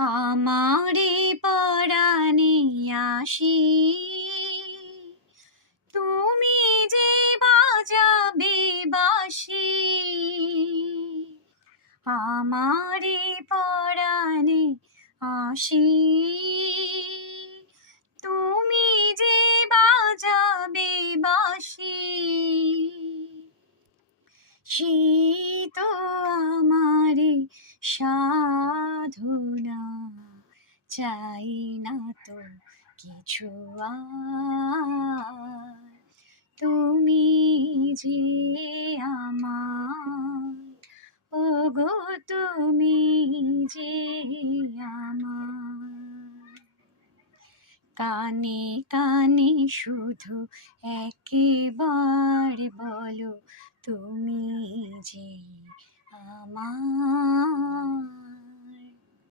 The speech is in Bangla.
আমারে পরাণে আসি, তুমি যে বাজাবে বাঁশি। আমারে পরাণে আসি, তুমি যে বাজাবে বাঁশি। সেই তো আমারে সাধনা, চাই না তো কিছু আর। তুমি যে আমার, ওগো তুমি যে আমার। কানে কানে শুধু একবার বলো, তুমি যে আমার।